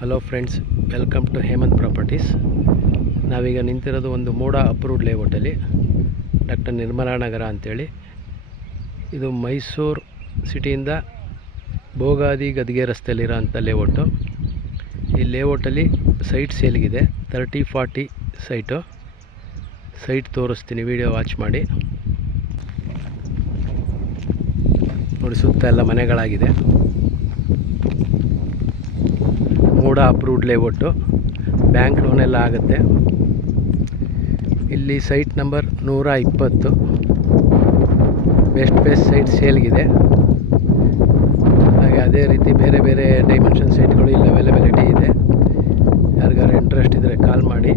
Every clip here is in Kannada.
Hello friends, welcome to Hemant properties. ನಾವೀಗ ನಿಂತಿರೋದು ಒಂದು ಮೂಡ ಅಪ್ರೂವ್ಡ್ ಲೇಔಟಲ್ಲಿ, ಡಾಕ್ಟರ್ ನಿರ್ಮಲಾ ನಗರ ಅಂಥೇಳಿ. ಇದು ಮೈಸೂರು ಸಿಟಿಯಿಂದ ಭೋಗಾದಿ ಗದ್ಗೆ ರಸ್ತೆಯಲ್ಲಿರೋ ಅಂಥ ಲೇಔಟು. ಈ ಲೇಔಟಲ್ಲಿ ಸೈಟ್ ಸೇಲ್ಗಿದೆ, 30-40 ಸೈಟ್ ತೋರಿಸ್ತೀನಿ, ವಿಡಿಯೋ ವಾಚ್ ಮಾಡಿ ನೋಡಿ. ಸುತ್ತ ಎಲ್ಲ ಮನೆಗಳಾಗಿದೆ. MUDA approved layout, bank loan ಎಲ್ಲ ಆಗುತ್ತೆ. ಇಲ್ಲಿ site number 120 west face site ಸೇಲ್ಗಿದೆ. ಹಾಗೆ ಅದೇ ರೀತಿ ಬೇರೆ ಬೇರೆ ಡೈಮೆನ್ಷನ್ ಸೈಟ್ಗಳು ಇಲ್ಲಿ ಅವೈಲಬಿಲಿಟಿ ಇದೆ. ಯಾರಿಗಾರು ಇಂಟ್ರೆಸ್ಟ್ ಇದ್ದರೆ ಕಾಲ್ ಮಾಡಿ.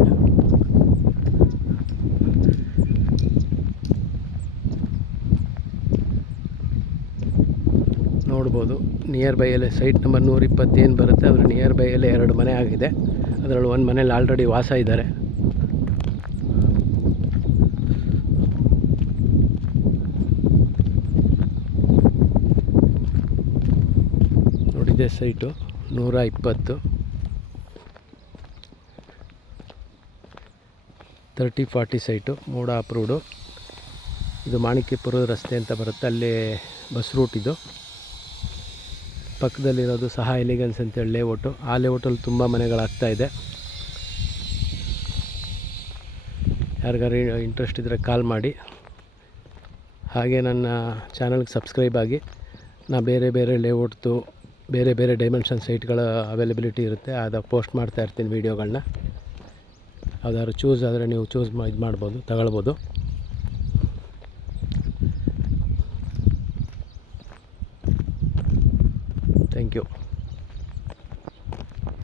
ನೋಡ್ಬೋದು, ನಿಯರ್ ಬೈಯಲ್ಲೇ ಸೈಟ್ ನಂಬರ್ 120 ಏನು ಬರುತ್ತೆ, ಅದ್ರ ನಿಯರ್ ಬೈಯಲ್ಲೇ 2 ಮನೆ ಆಗಿದೆ. ಅದರಲ್ಲಿ ಒಂದು ಮನೇಲಿ ಆಲ್ರೆಡಿ ವಾಸ ಇದ್ದಾರೆ. ನೋಡಿದೆ ಸೈಟು 120 30-40 ಸೈಟು, ಮೂಡ ಅಪ್ರೂವ್ಡು. ಇದು ಮಾಣಿಕ್ಯಪುರದ ರಸ್ತೆ ಅಂತ ಬರುತ್ತೆ, ಅಲ್ಲೇ ಬಸ್ ರೂಟ್. ಇದು ಪಕ್ಕದಲ್ಲಿರೋದು ಸಹ ಎಲಿಗೆನ್ಸ್ ಅಂತೇಳಿ ಲೇಔಟು. ಆ ಲೇಔಟಲ್ಲಿ ತುಂಬ ಮನೆಗಳಾಗ್ತಾಯಿದೆ. ಯಾರಿಗಾರು ಇಂಟ್ರೆಸ್ಟ್ ಇದ್ದರೆ ಕಾಲ್ ಮಾಡಿ. ಹಾಗೆ ನನ್ನ ಚಾನಲ್ಗೆ ಸಬ್ಸ್ಕ್ರೈಬ್ ಆಗಿ. ನಾ ಬೇರೆ ಬೇರೆ ಲೇಔಟ್ದು ಬೇರೆ ಬೇರೆ ಡೈಮೆನ್ಷನ್ ಸೈಟ್ಗಳ ಅವೈಲಬಿಲಿಟಿ ಇರುತ್ತೆ, ಅದು ಪೋಸ್ಟ್ ಮಾಡ್ತಾ ಇರ್ತೀನಿ ವೀಡಿಯೋಗಳನ್ನ. ಯಾವ್ದಾದ್ರು ಚೂಸ್ ಆದರೆ ನೀವು ಚೂಸ್ ಇದು ಮಾಡ್ಬೋದು, ತಗೊಳ್ಬೋದು. Thank you.